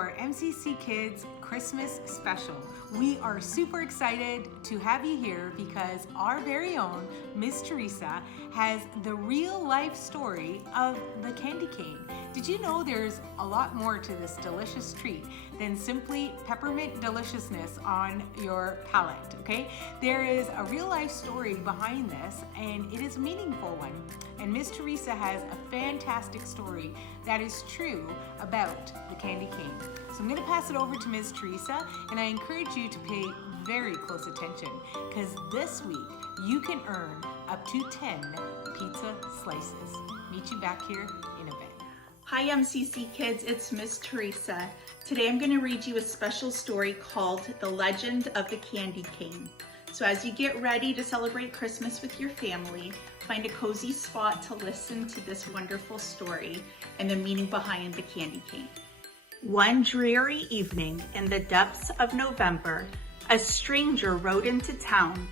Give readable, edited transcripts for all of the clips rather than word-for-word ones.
our MCC Kids Christmas special. We are super excited to have you here because our very own Miss Teresa has the real life story of the candy cane. Did you know there's a lot more to this delicious treat than simply peppermint deliciousness on your palate, okay? There is a real life story behind this and it is a meaningful one. And Miss Teresa has a fantastic story that is true about the candy cane. So I'm gonna pass it over to Miss Teresa and I encourage you to pay very close attention because this week you can earn up to 10 pizza slices. Meet you back here in a bit. Hi MCC kids, it's Miss Teresa. Today I'm going to read you a special story called The Legend of the Candy Cane. So as you get ready to celebrate Christmas with your family, find a cozy spot to listen to this wonderful story and the meaning behind the candy cane. One dreary evening in the depths of November, a stranger rode into town.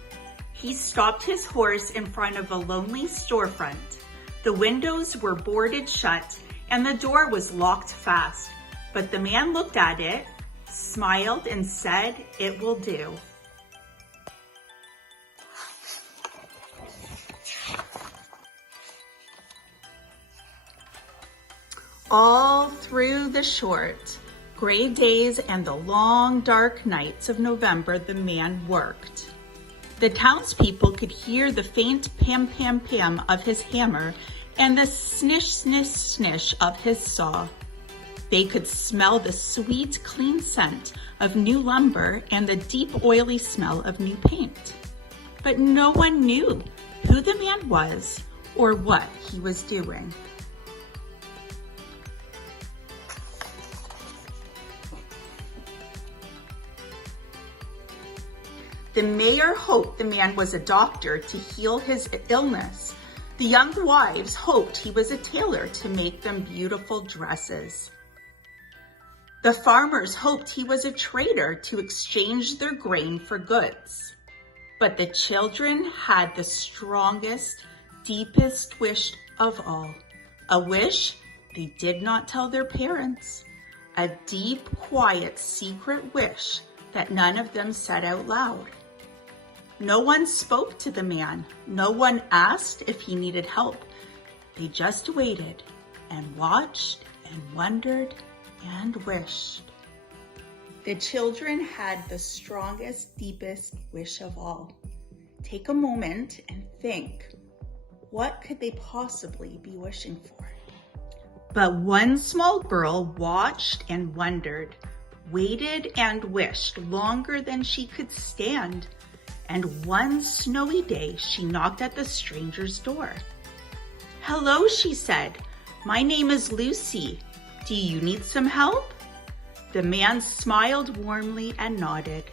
He stopped his horse in front of a lonely storefront. The windows were boarded shut and the door was locked fast. But the man looked at it, smiled, and said, "It will do." All through the short, gray days and the long, dark nights of November, the man worked. The townspeople could hear the faint pam, pam, pam of his hammer and the snish, snish, snish of his saw. They could smell the sweet, clean scent of new lumber and the deep, oily smell of new paint. But no one knew who the man was or what he was doing. The mayor hoped the man was a doctor to heal his illness. The young wives hoped he was a tailor to make them beautiful dresses. The farmers hoped he was a trader to exchange their grain for goods. But the children had the strongest, deepest wish of all, a wish they did not tell their parents, a deep, quiet, secret wish that none of them said out loud. No one spoke to the man. No one asked if he needed help. They just waited and watched and wondered and wished. The children had the strongest, deepest wish of all. Take a moment and think, what could they possibly be wishing for? But one small girl watched and wondered, waited and wished longer than she could stand. And one snowy day, she knocked at the stranger's door. "Hello," she said. "My name is Lucy. Do you need some help?" The man smiled warmly and nodded.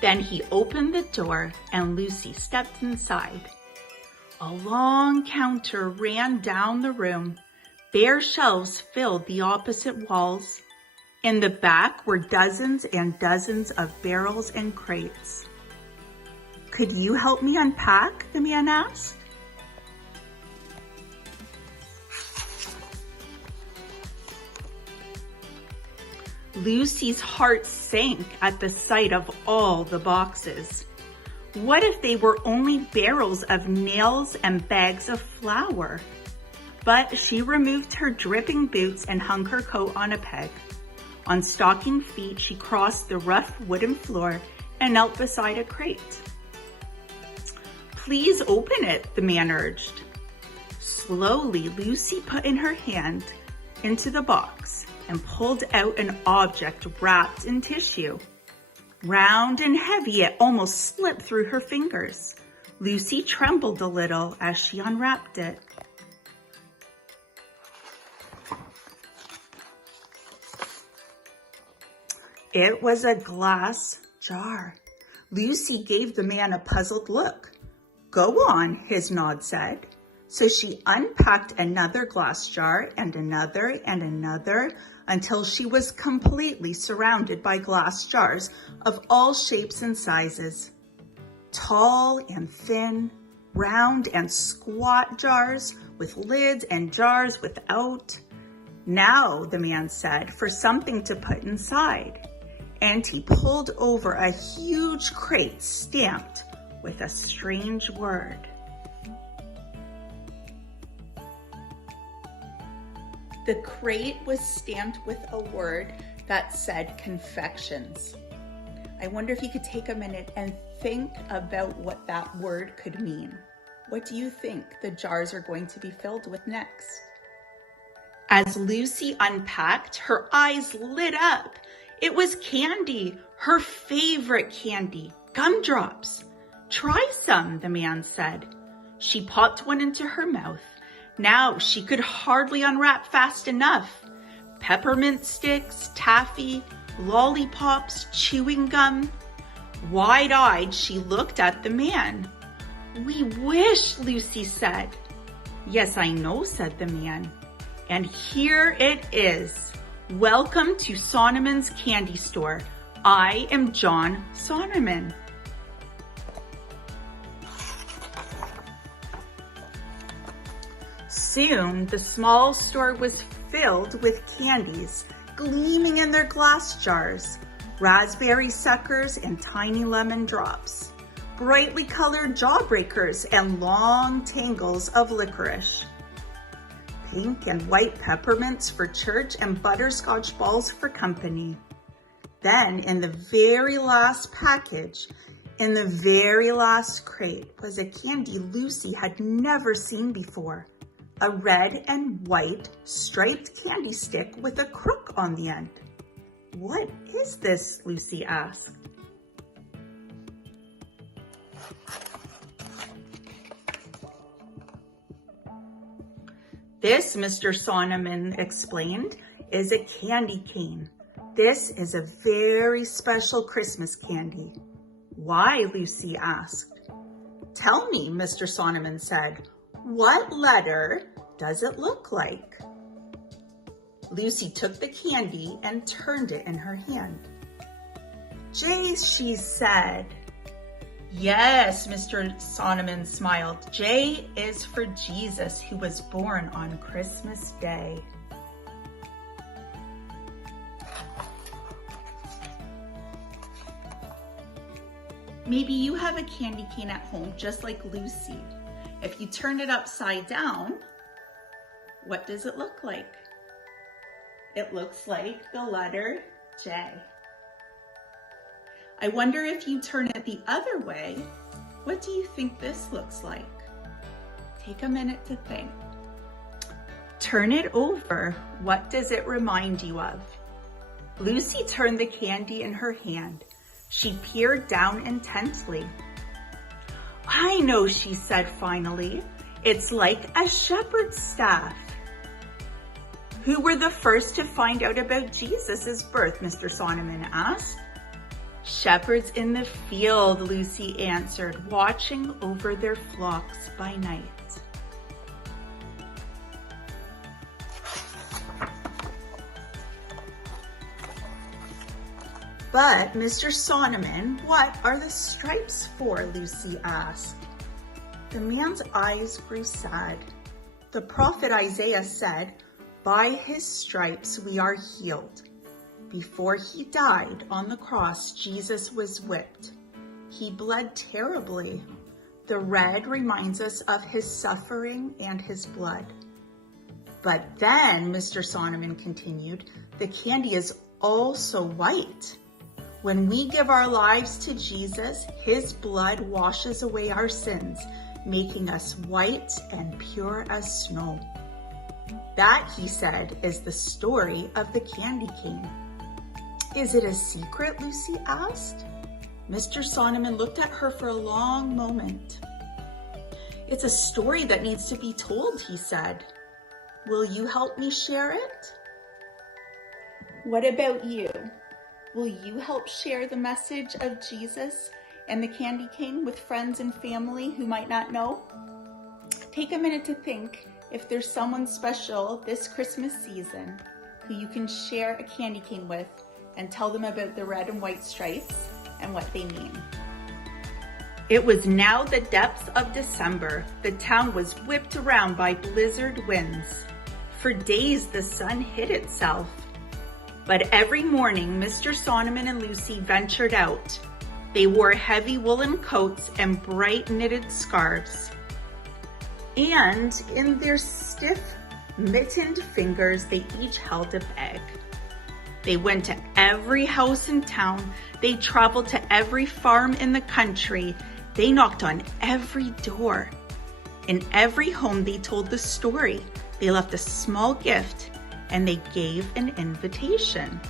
Then he opened the door and Lucy stepped inside. A long counter ran down the room. Bare shelves filled the opposite walls. In the back were dozens and dozens of barrels and crates. "Could you help me unpack?" the man asked. Lucy's heart sank at the sight of all the boxes. What if they were only barrels of nails and bags of flour? But she removed her dripping boots and hung her coat on a peg. On stocking feet, she crossed the rough wooden floor and knelt beside a crate. "Please open it," the man urged. Slowly, Lucy put in her hand into the box and pulled out an object wrapped in tissue. Round and heavy, it almost slipped through her fingers. Lucy trembled a little as she unwrapped it. It was a glass jar. Lucy gave the man a puzzled look. "Go on," his nod said. So she unpacked another glass jar and another until she was completely surrounded by glass jars of all shapes and sizes. Tall and thin, round and squat jars with lids and jars without. Now, the man said, for something to put inside. And he pulled over a huge crate stamped with a strange word. The crate was stamped with a word that said confections. I wonder if you could take a minute and think about what that word could mean. What do you think the jars are going to be filled with next? As Lucy unpacked, her eyes lit up. It was candy, her favorite candy, gumdrops. Try some, the man said. She popped one into her mouth. Now she could hardly unwrap fast enough. Peppermint sticks, taffy, lollipops, chewing gum. Wide-eyed, she looked at the man. "We wish," Lucy said. "Yes, I know," said the man. "And here it is. Welcome to Sonneman's Candy Store. I am John Sonneman." Soon, the small store was filled with candies, gleaming in their glass jars, raspberry suckers and tiny lemon drops, brightly colored jawbreakers and long tangles of licorice, pink and white peppermints for church and butterscotch balls for company. Then, in the very last package, in the very last crate, was a candy Lucy had never seen before. A red and white striped candy stick with a crook on the end. "What is this?" Lucy asked. "This," Mr. Sonneman explained, "is a candy cane. This is a very special Christmas candy." "Why?" Lucy asked. "Tell me," Mr. Sonneman said. "What letter does it look like?" Lucy took the candy and turned it in her hand. "J," she said. "Yes," Mr. Sonneman smiled. "J is for Jesus, who was born on Christmas Day." Maybe you have a candy cane at home just like Lucy. If you turn it upside down, what does it look like? It looks like the letter J. I wonder if you turn it the other way, what do you think this looks like? Take a minute to think. Turn it over. What does it remind you of? Lucy turned the candy in her hand. She peered down intently. "I know," she said finally. "It's like a shepherd's staff." "Who were the first to find out about Jesus' birth?" Mr. Sonneman asked. "Shepherds in the field," Lucy answered, "watching over their flocks by night." "But, Mr. Sonneman, what are the stripes for?" Lucy asked. The man's eyes grew sad. The prophet Isaiah said, "By his stripes we are healed." Before he died on the cross, Jesus was whipped. He bled terribly. The red reminds us of his suffering and his blood. "But then," Mr. Sonneman continued, "the candy is also white. When we give our lives to Jesus, his blood washes away our sins, making us white and pure as snow." That, he said, is the story of the candy cane. "Is it a secret?" Lucy asked. Mr. Sonneman looked at her for a long moment. "It's a story that needs to be told," he said. "Will you help me share it?" What about you? Will you help share the message of Jesus and the candy cane with friends and family who might not know? Take a minute to think if there's someone special this Christmas season who you can share a candy cane with and tell them about the red and white stripes and what they mean. It was now the depths of December. The town was whipped around by blizzard winds. For days the sun hid itself. But every morning, Mr. Sonneman and Lucy ventured out. They wore heavy woolen coats and bright knitted scarves. And in their stiff, mittened fingers, they each held a bag. They went to every house in town. They traveled to every farm in the country. They knocked on every door. In every home, they told the story. They left a small gift and they gave an invitation.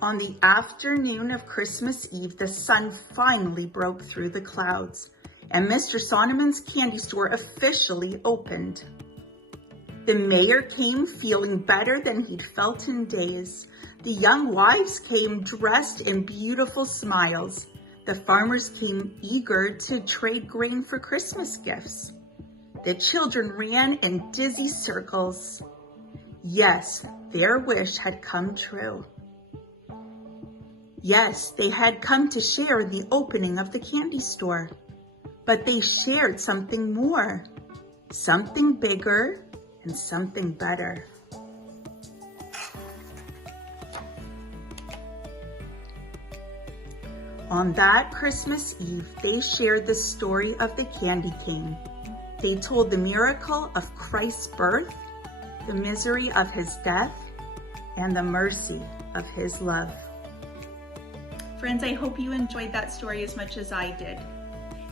On the afternoon of Christmas Eve, the sun finally broke through the clouds, and Mr. Sonneman's candy store officially opened. The mayor came feeling better than he'd felt in days. The young wives came dressed in beautiful smiles. The farmers came eager to trade grain for Christmas gifts. The children ran in dizzy circles. Yes, their wish had come true. Yes, they had come to share in the opening of the candy store. But they shared something more, something bigger and something better. On that Christmas Eve, they shared the story of the candy cane. They told the miracle of Christ's birth, the misery of his death, and the mercy of his love. Friends, I hope you enjoyed that story as much as I did.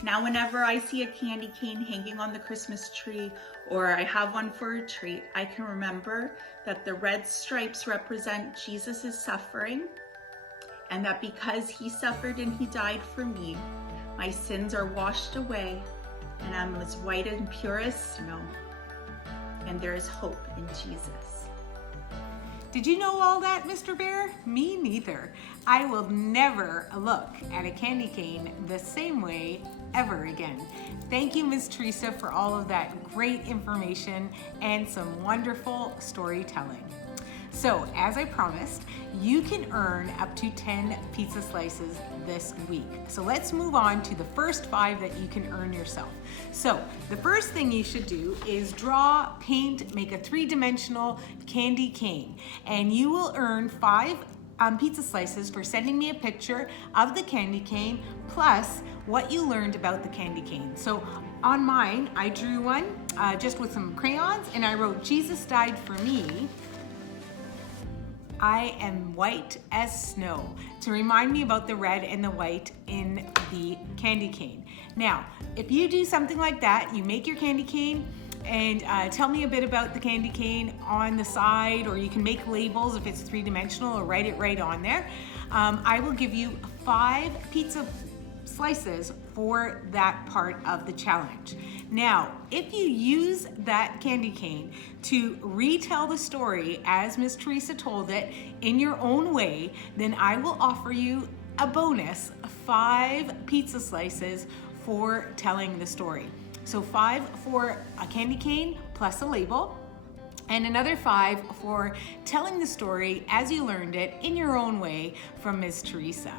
Now, whenever I see a candy cane hanging on the Christmas tree, or I have one for a treat, I can remember that the red stripes represent Jesus' suffering, and that because he suffered and he died for me, my sins are washed away, and I'm as white and pure as snow, and there is hope in Jesus. Did you know all that, Mr. Bear? Me neither. I will never look at a candy cane the same way ever again. Thank you, Ms. Teresa, for all of that great information and some wonderful storytelling. So, as I promised, you can earn up to 10 pizza slices this week. So let's move on to the first 5 that you can earn yourself. So the first thing you should do is draw, paint, make a 3-dimensional candy cane, and you will earn 5 pizza slices for sending me a picture of the candy cane plus what you learned about the candy cane. So on mine, I drew one just with some crayons, and I wrote, "Jesus died for me. I am white as snow," to remind me about the red and the white in the candy cane. Now, if you do something like that, you make your candy cane and tell me a bit about the candy cane on the side, or you can make labels if it's 3-dimensional, or write it right on there. I will give you 5 pizza slices for that part of the challenge. Now, if you use that candy cane to retell the story as Miss Teresa told it in your own way, then I will offer you a bonus 5 pizza slices for telling the story. So 5 for a candy cane plus a label, and another 5 for telling the story as you learned it in your own way from Miss Teresa.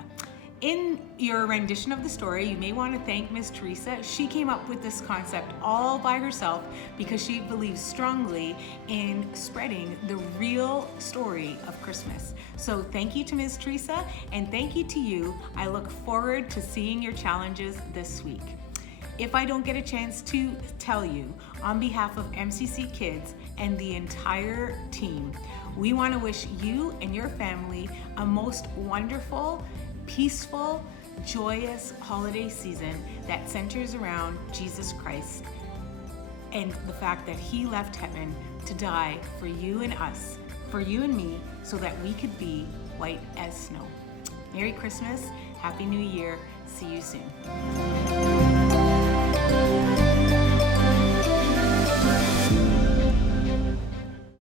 In your rendition of the story, you may want to thank Miss Teresa. She came up with this concept all by herself because she believes strongly in spreading the real story of Christmas. So thank you to Miss Teresa, and thank you to you. I look forward to seeing your challenges this week. If I don't get a chance to tell you, on behalf of MCC Kids and the entire team, we want to wish you and your family a most wonderful, peaceful, joyous holiday season that centers around Jesus Christ and the fact that he left heaven to die for you and us, for you and me, so that we could be white as snow. Merry Christmas, Happy New Year, see you soon.